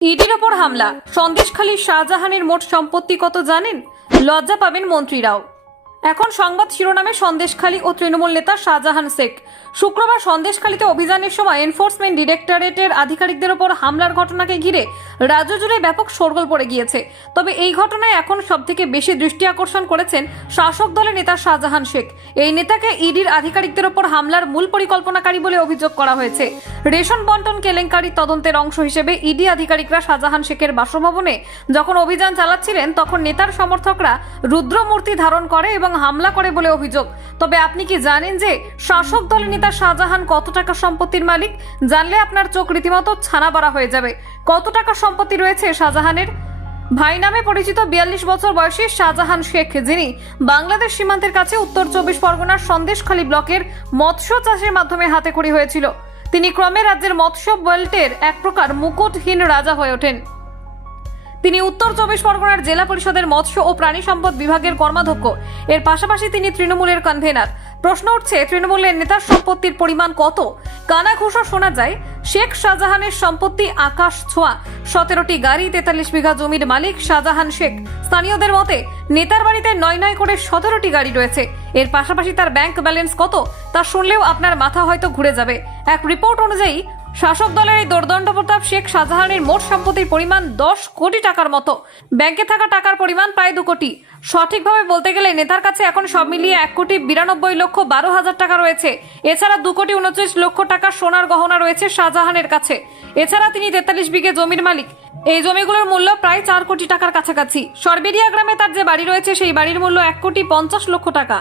ইডির ওপর হামলা, সন্দেশখালী শাহজাহানের মোট সম্পত্তি কত জানেন? লজ্জা পাবেন মন্ত্রীরাও। এখন সংবাদ শিরোনামে সন্দেশখালী ও তৃণমূল নেতা শাহজাহান শেখ। শুক্রবার সন্দেশখালীতে অভিযানের সময় এনফোর্সমেন্ট ডিরেক্টরেটের আধিকারিকদের ওপর হামলার ঘটনাকে ঘিরে রাজ্য জুড়ে ব্যাপক শোরগোল পড়ে গিয়েছে। তবে এই ঘটনায় এখন সবথেকে বেশি দৃষ্টি আকর্ষণ করেছেন শাসক দলের নেতা শাহজাহান শেখ। এই নেতাকে ইডির আধিকারিকদের ওপর হামলার মূল পরিকল্পনাকারী বলে অভিযোগ করা হয়েছে। রেশন বন্টন কেলেঙ্কারি তদন্তের অংশ হিসেবে ইডি আধিকারিকরা শাহজাহান শেখের বাসভবনে যখন অভিযান চালাচ্ছিলেন, তখন নেতার সমর্থকরা রুদ্রমূর্তি ধারণ করে এবং হামলা করে বলে অভিযোগ। তবে আপনি কি জানেন যে শাসক দলের নেতা শাহজাহান কত টাকা সম্পত্তির মালিক? জানলে আপনার চোখ রীতিমতো ছানা বড়া হয়ে যাবে। কত টাকা সম্পত্তি রয়েছে শাহজাহানের? ভাই নামে পরিচিত 42 বছর বয়সী শাহজাহান শেখ, যিনি বাংলাদেশ সীমান্তের কাছে উত্তর 24 পরগনার সন্দেশখালী ব্লকের মৎস্য চাষের মাধ্যমে হাতেখড়ি হয়েছিল। তিনি ক্রমে রাজ্যের মৎস্য বেল্টের এক প্রকার মুকুটহীন রাজা হয়ে ওঠেন। তিনি উত্তর 24 পরগনার জেলা পরিষদের মৎস্য ও প্রাণী সম্পদ বিভাগের কর্মাধ্যক্ষ। এর পাশাপাশি তিনি তৃণমূলের কনভেনার। প্রশ্ন উঠছে, তৃণমূলের নেতার সম্পত্তির পরিমাণ কত? কানাঘুষো শোনা যায় শেখ শাহজাহানের সম্পত্তি আকাশ ছোঁয়া। 17টি গাড়ি, 43 বিঘা জমির মালিক শাহজাহান শেখ। স্থানীয়দের মতে নেতার বাড়িতে 9 করে 17টি গাড়ি রয়েছে। এর পাশাপাশি তার ব্যাংক ব্যালেন্স কত তা শুনলেও আপনার মাথা হয়তো ঘুরে যাবে। এক রিপোর্ট অনুযায়ী শাসক দলের এই দুর্দণ্ড প্রতাপ শেখ শাহজাহানের মোট সম্পত্তির পরিমাণ 10 কোটি টাকার মতো। ব্যাংকে থাকা টাকার পরিমাণ প্রায় 2 কোটি। সঠিকভাবে বলতে গেলে নেতার কাছে এখন সব মিলিয়ে 1,92,12,000 টাকা রয়েছে। এছাড়া 2,29 লক্ষ টাকা সোনার গহনা রয়েছে শাহজাহানের কাছে। এছাড়া তিনি 43 বিঘে জমির মালিক। এই জমিগুলোর মূল্য প্রায় 4 কোটি টাকার কাছাকাছি। সরবেরিয়া গ্রামে তার যে বাড়ি রয়েছে, সেই বাড়ির মূল্য 1,50,00,000 টাকা।